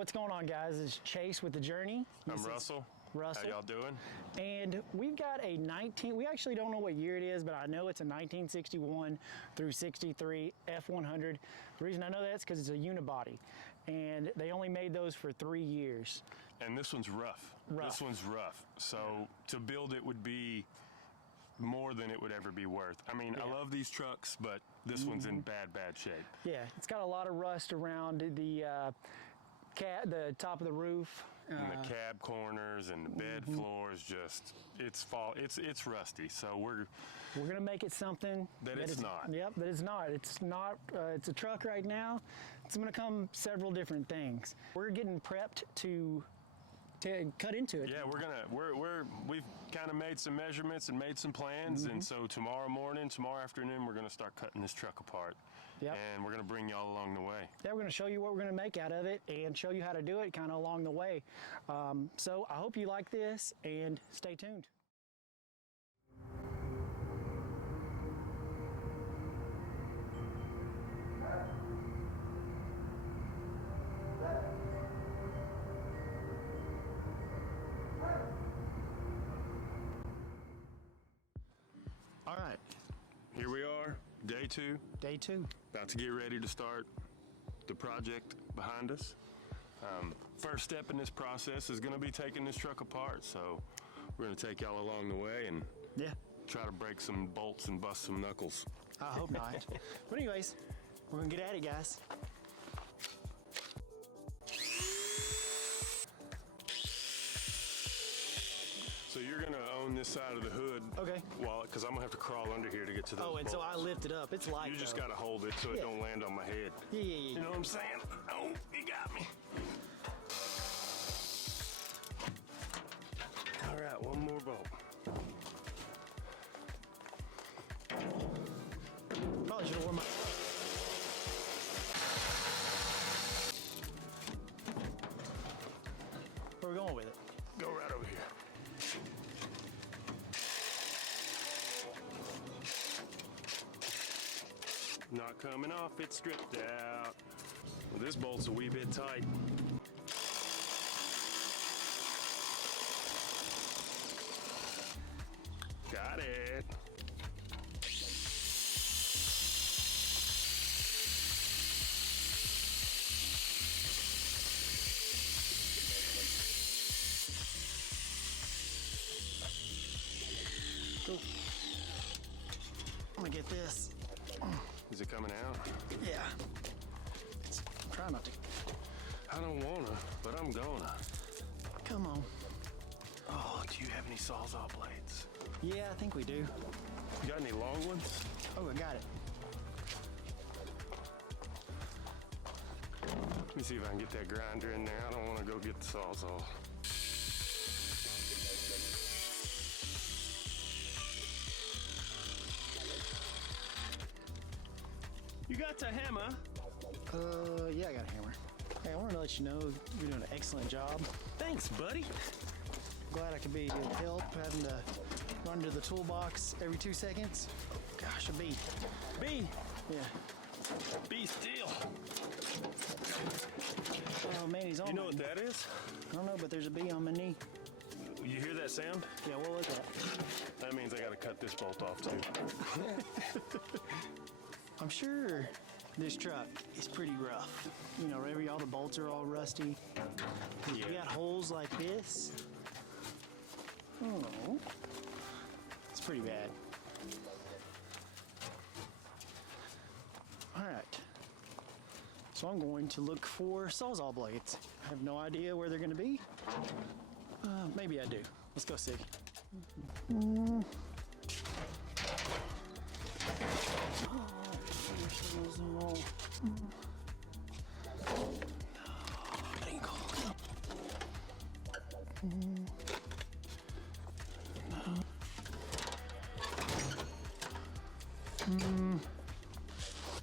what's going on, guys? It's Chase with The Journey. I'm Russell. Russell. How y'all doing? And we've got a we actually don't know what year it is, but I know it's a 1961 through 63 F100. The reason I know that is because it's a unibody, and they only made those for 3 years. And this one's rough. This one's rough. So to build it would be more than it would ever be worth. I mean, I love these trucks, but this one's in bad shape. Yeah, it's got a lot of rust around the top of the roof. And the cab corners and the bed floors, just it's rusty. So we're gonna make it something that it's not. Yep, that it's not. It's not. It's a truck right now. It's gonna come several different things. We're getting prepped to cut into it. Yeah, we've kind of made some measurements and made some plans, and so tomorrow afternoon, we're gonna start cutting this truck apart. Yep. And we're gonna bring y'all along the way. Yeah, we're gonna show you what we're gonna make out of it and show you how to do it kind of along the way. So I hope you like this and stay tuned. All right. Here we are, day two. Day two. About to get ready to start the project behind us. First step in this process is going to be taking this truck apart. So we're going to take y'all along the way and try to break some bolts and bust some knuckles. I hope not. But anyways, we're going to get at it, guys. So you're gonna own this side of the hood, okay? Because I'm gonna have to crawl under here to get to those. Oh, and bolts. so I lift it up. It's light. You just gotta hold it so it don't land on my head. Yeah. You know what I'm saying? Oh, you got me. All right, one more bolt. Probably should have worn my. Where are we going with it? Go right over here. Not coming off, it's stripped out. Well, this bolt's a wee bit tight. Got it. Cool. I'm gonna get this. Is it coming out? Yeah. I'm trying not to. I don't wanna, but I'm gonna. Come on. Oh, do you have any Sawzall blades? Yeah, I think we do. You got any long ones? Oh, I got it. Let me see if I can get that grinder in there. I don't wanna go get the Sawzall. You got the hammer? Yeah, I got a hammer. Hey, I want to let you know you're doing an excellent job. Thanks, buddy. Glad I could be of help, having to run to the toolbox every 2 seconds. Oh, gosh, a bee. Bee? Yeah. Be still. Oh, man, he's on You know what that is? I don't know, but there's a bee on my knee. You hear that sound? Yeah, what was that? That means I gotta cut this bolt off too. I'm sure this truck is pretty rough. You know, maybe all the bolts are all rusty. Yeah. You got holes like this. Oh, it's pretty bad. All right. So I'm going to look for Sawzall blades. I have no idea where they're going to be. Maybe I do. Let's go see.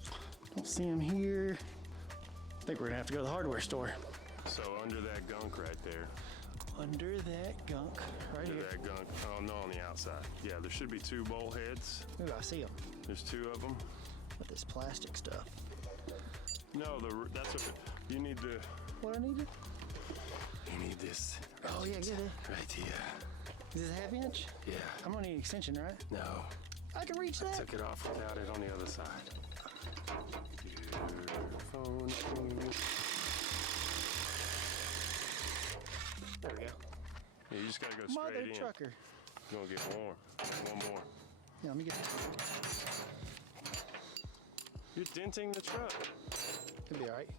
Don't see him here. I think we're gonna have to go to the hardware store. So under that gunk right there. Under that gunk right Under here. that gunk. Oh no, on the outside. Yeah, there should be 2 bolt heads. Ooh, I see them. There's 2 of them. With this plastic stuff. No, that's what you need the what I needed? You need this. Oh yeah, get it. Right here. Is this a half inch? Yeah. I'm gonna need an extension, right? No. I can reach that. Took it off without it on the other side. Your phone. There we go. Yeah, you just gotta go straight Mother in. trucker. It's gonna get warm. One more. Yeah, let me get You're denting the truck. It'll be all right.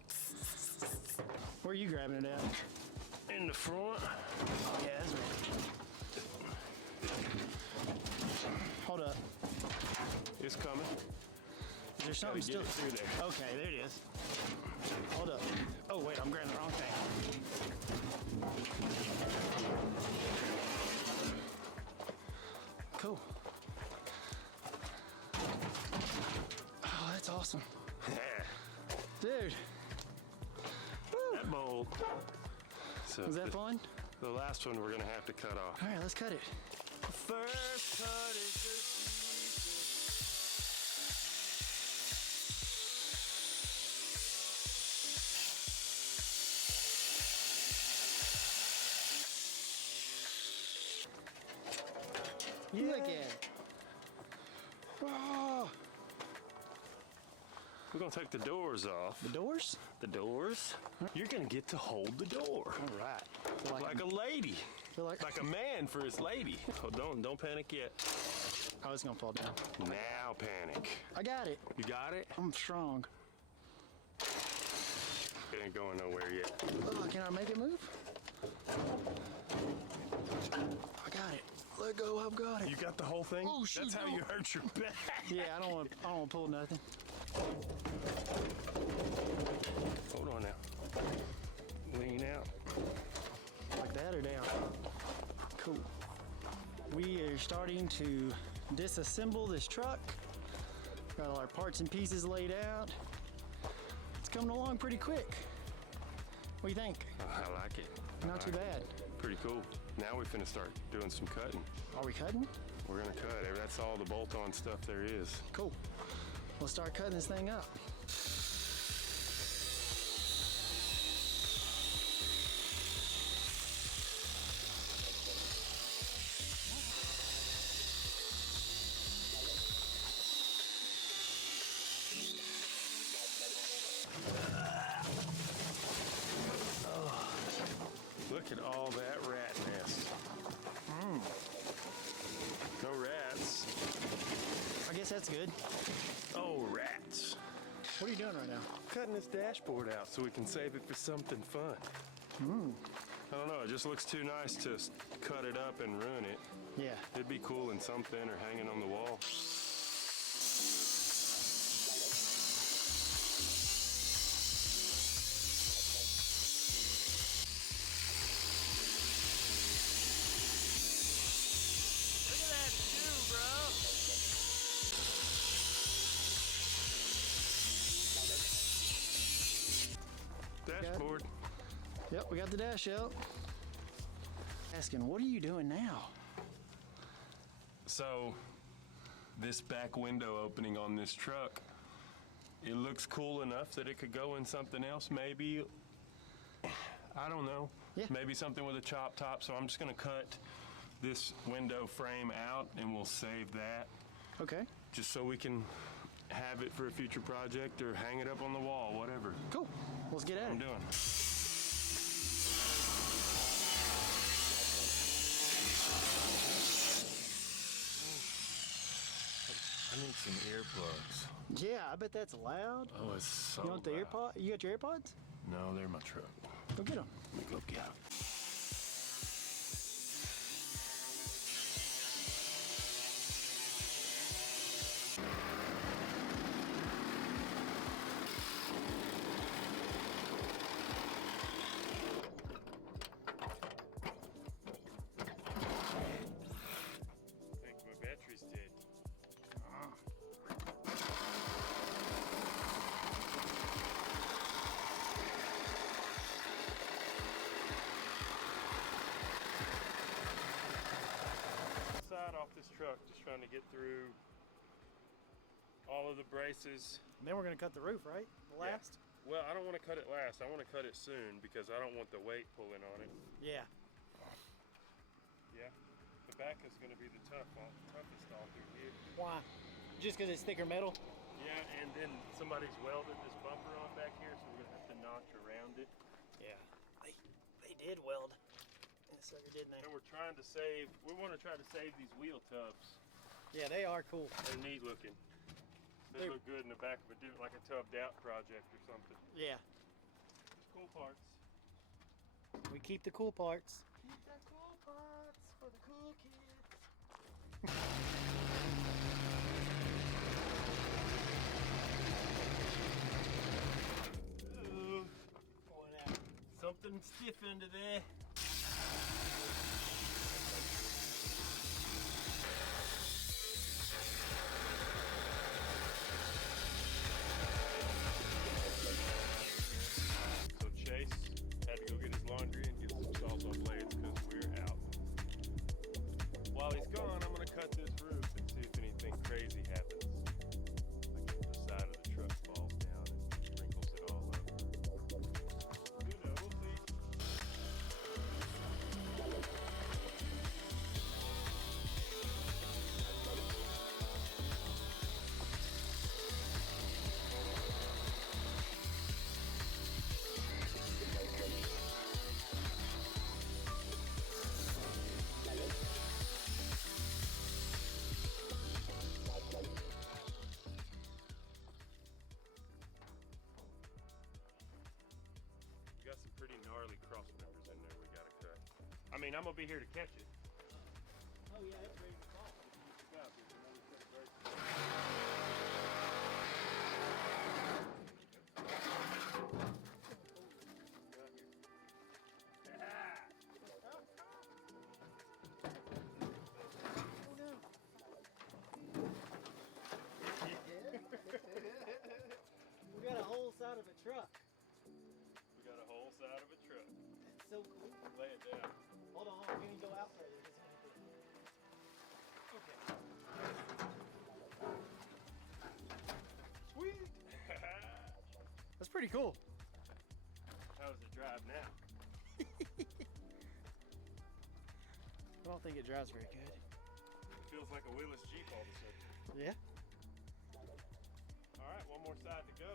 Where are you grabbing it at? In the front. Oh, yeah, that's right. Hold up. It's coming. Is there something Gotta still? get it through there. Okay, there it is. Hold up. Oh, wait, I'm grabbing the wrong thing. Cool. Oh, that's awesome. Yeah. Dude. Woo. That mold. So Was that fun? the last one we're gonna have to cut off. All right, let's cut it. First cut is the Look at it. Oh, We're gonna take the doors off. the doors? The doors. You're gonna get to hold the door. All right. Feel Like a lady. feel like Like a man for his lady. Oh, don't panic yet. I was gonna fall down. Now panic. I got it. You got it? I'm strong. It ain't going nowhere yet. Oh, can I make it move? I got it. Let go. I've got it. You got the whole thing? Oh, shoot, That's how no. you hurt your back. Yeah, I don't want to pull nothing. Hold on now. Lean out. Like that or down? Cool. We are starting to disassemble this truck. Got all our parts and pieces laid out. It's coming along pretty quick. What do you think? I like it. Not too bad. Pretty cool. Now we're finna start doing some cutting. Are we cutting? We're gonna cut. That's all the bolt-on stuff there is. Cool. We'll start cutting this thing up. Look at all that rat nest. No rats. I guess that's good. Oh, rats. What are you doing right now? Cutting this dashboard out so we can save it for something fun. I don't know, it just looks too nice to cut it up and ruin it. Yeah. It'd be cool in something or hanging on the wall. Look at that shoe, bro. Dashboard. Yep, we got the dash out. Asking, what are you doing now? So, this back window opening on this truck, it looks cool enough that it could go in something else, maybe. I don't know. Yeah. Maybe something with a chop top, so I'm just gonna cut this window frame out and we'll save that Okay, just so we can have it for a future project or hang it up on the wall, whatever cool. Let's get at I'm it. doing. I need some earplugs. Yeah, I bet that's loud. Oh, it's so You want the loud. AirPod? You got your AirPods? No, they're my truck. Go get them. Let me go get them. I think my battery's dead. Side off this truck, just trying to get through all of the braces. Then we're gonna cut the roof, right? The Yeah. last. Well, I don't want to cut it last. I want to cut it soon because I don't want the weight pulling on it. Yeah. Yeah. The back is going to be the toughest all through here. Why? Just because it's thicker metal? Yeah, and then somebody's welded this bumper on back here, so we're going to have to notch around it. Yeah. They did weld. That sucker, didn't they? And we want to try to save these wheel tubs. Yeah, they are cool. They're neat looking. They look good in the back of a like a tubbed out project or something. Yeah. Cool parts. We keep the cool parts. Keep the cool parts for the cool kids. Pulling out. Something stiff under there. Had to go get his laundry and get some salsa blades because we're out. While he's gone, I'm going to cut this roof and see if anything crazy happens. Like if the side of the truck falls down and wrinkles it all up. Who knows? We'll see. Got some pretty gnarly cross members in there we gotta cut. I mean, I'm gonna be here to catch it. Oh yeah, it's ready to fall. We got a whole side of a truck. We got a whole side of a truck. That's so cool. Lay it down. Hold on, we need to go out further. Okay. Sweet! That's pretty cool. How's the drive now? I don't think it drives very good. It feels like a wheelless Jeep all of a sudden. Yeah? All right, one more side to go.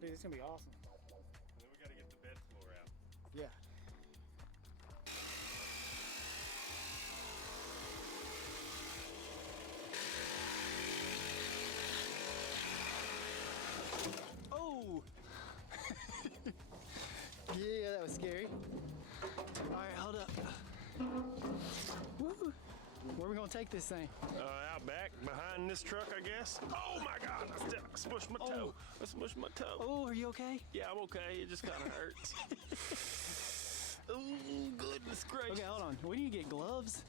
Dude, it's gonna be awesome. And then we gotta get the bed floor out. Yeah. Oh! Yeah, that was scary. All right, hold up. Woo. Where are we gonna take this thing? Out back, behind this truck, I guess. Oh my God, I smushed my toe. I smushed my toe. Oh, are you okay? Yeah, I'm okay. It just kind of hurts. Oh, goodness gracious. Okay, hold on. We need to get gloves.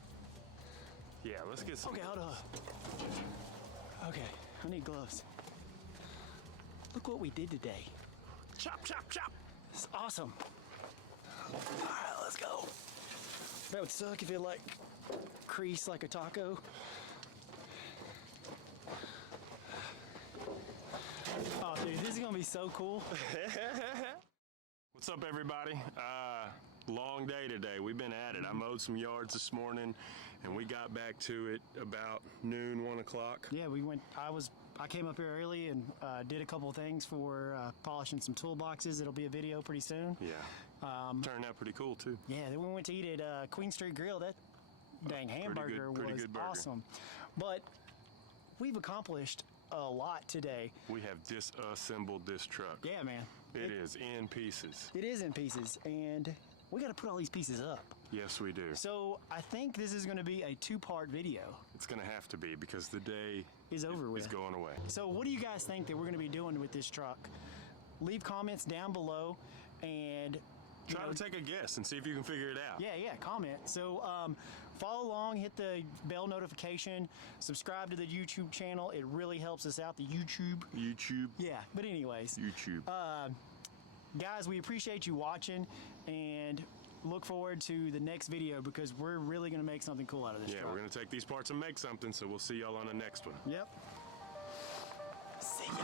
Yeah, let's get some. Okay, hold on. Okay, I need gloves. Look what we did today. Chop, chop, chop. It's awesome. All right, let's go. That would suck if it like creased like a taco. Oh, dude, this is gonna be so cool. What's up, everybody? Long day today. We've been at it. I mowed some yards this morning, and we got back to it about noon, 1 o'clock. Yeah, we went. I came up here early and did a couple things for polishing some toolboxes. It'll be a video pretty soon. Yeah. Turned out pretty cool too. Yeah, then we went to eat at Queen Street Grill. That dang hamburger pretty was good burger. awesome. But we've accomplished a lot today. We have disassembled this truck. Yeah, man. It is in pieces. It is in pieces, and we got to put all these pieces up. Yes, we do. So I think this is going to be a two-part video. It's going to have to be because the day is over with. Is going away. So what do you guys think that we're going to be doing with this truck? Leave comments down below and try to take a guess and see if you can figure it out. Yeah, comment. So follow along, hit the bell notification, subscribe to the YouTube channel. It really helps us out, the YouTube. Yeah, but anyways. YouTube. Guys, we appreciate you watching and look forward to the next video because we're really going to make something cool out of this truck. We're going to take these parts and make something, so we'll see y'all on the next one. Yep. See ya.